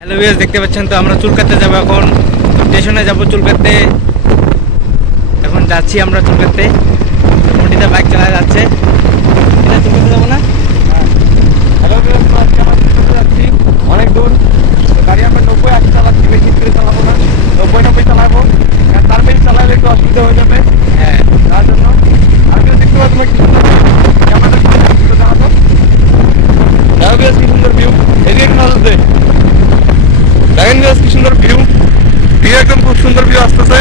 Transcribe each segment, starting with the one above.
Hello viewers, দেখতে পাচ্ছেন তো আমরা চুল কাটতে যাবো এখন। তো স্টেশনে যাবো চুল কাটতে। এখন যাচ্ছি আমরা চুল কাটতে। মন্ডিতে বাইক চালায় যাচ্ছে। এটা চুল কাটতে যাবো না? হ্যালো ভিউয়ার্স, আজকে আমরা চলে যাচ্ছি অনেক দূর। তো গাড়ি আমরা 90-80 চালাচ্ছি, বেশি স্পিডে চালাবো না, 90-90 চালাবো। কারণ তার বেশি চালালে একটু অসুবিধা হয়ে যাবে, হ্যাঁ। তার জন্য। আর কেউ দেখতে পাচ্ছ কি সুন্দর ক্যামেরাটা জানাতো। হ্যালো ভিউয়ার্স, কি সুন্দর ভিউ, এদিকে একটু নজর দে। দেখেন ভিউয়ার্স কি সুন্দর ভিউ, ভিউ একদম খুব সুন্দর ভিউ আসতেছে।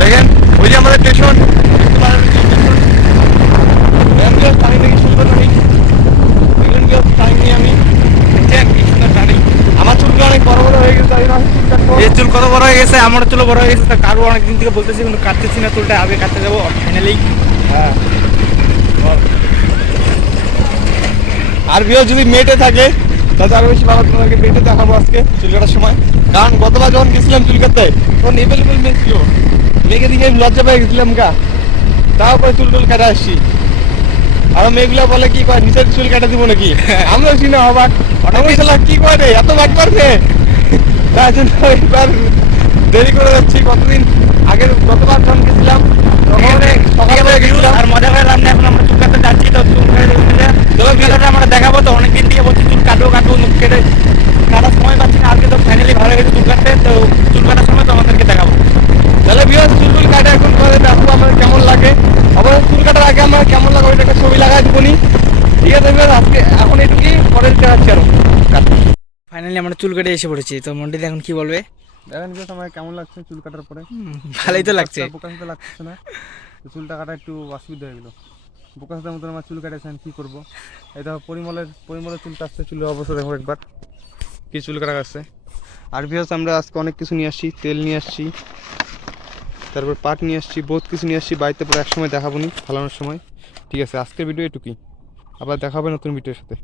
দেখেন ওই যে আমাদের স্টেশন, দেখতে পারেন ওই যে স্টেশন। দেখেন ভিউয়ার্স, পানি দেখি সুন্দর নামি। দেখলেন ভিউয়ার্স, টাইম নিয়ে আমি দেখছেন কি সুন্দর টানি। আমার চুলগুলো অনেক বড় বড় হয়ে গেছে, তাই না চুল কাটবো। এই চুল কত বড় হয়ে গেছে, আমার চুলও বড় হয়ে গেছে। তা কারো অনেকদিন থেকে বলতেছি কিন্তু কাটতেছি না চুলটা, আগে কাটতে যাবো ফাইনালি। হ্যাঁ, আর ভিউ যদি মেটে থাকে তাহলে আরো বেশি ভালো। তোমাদেরকে মেটে দেখাবো আজকে চুল কাটার সময়। কারণ গতবার যখন গেছিলাম চুল কাটতে তখন এভেলেবেল মেয়ে ছিল, মেয়েকে দিকে আমি লজ্জা পেয়ে গেছিলাম গা। তারপরে চুল টুল কাটা আসছি। আর মেয়েগুলো বলে কি কয়, নিচের চুল কাটা দিব নাকি। আমরা শুনে অবাক, অনেক কি করে এত বাক পারবে। তার জন্য এবার দেরি করে যাচ্ছি। কতদিন আগে গতবার যখন গেছিলাম তখন সকালে গেছিলাম। আর মজা করে লাভ নেই, এখন আমরা চুল কাটতে যাচ্ছি। তো চুল কাটাটা আমরা দেখাবো। তো অনেকদিন দিয়ে বলছি চুল কাটবো কাটবো, কেটে কাটার সময় পাচ্ছি না। আজকে তো ফাইনালি ভালো হয়ে গেছে চুল কাটতে। তো চুল কাটার সময় তো আমাদেরকে দেখাবো। তাহলে ভিউয়ার্স, চুল টুল কাটা এখন করে দেখবো আমার কেমন লাগে। আবার চুল কাটার আগে আমার কেমন লাগে ওইটা একটা ছবি লাগাই দিবনি। ঠিক আছে ভিউয়ার্স, আজকে এখন এটুকুই, পরে দেখাচ্ছি আরো। ফাইনালি আমরা চুল কেটে এসে পড়েছি। তো মন্ডিতে এখন কি বলবে? দেখেন ভিউয়ার্স, আমার কেমন লাগছে চুল কাটার পরে। ভালোই তো লাগছে। বোকার সাথে লাগছে না, তো চুলটা কাটা একটু অসুবিধা হয়ে গেলো। বোকার সাথে মতন আমার চুল কাটাইছেন, কি করবো। এই দেখো পরিমলের চুল কাটছে, চুলের অবস্থা দেখো একবার, কি চুল কাটা কাটছে। আর ভিউয়ার্স, আমরা আজকে অনেক কিছু নিয়ে আসছি, তেল নিয়ে আসছি, তারপর পাট নিয়ে আসছি, বহুত কিছু নিয়ে আসছি। বাড়িতে পরে এক সময় দেখাবো নি ফালানোর সময়। ঠিক আছে, আজকের ভিডিও এটুকুই, আবার দেখা হবে নতুন ভিডিওর সাথে।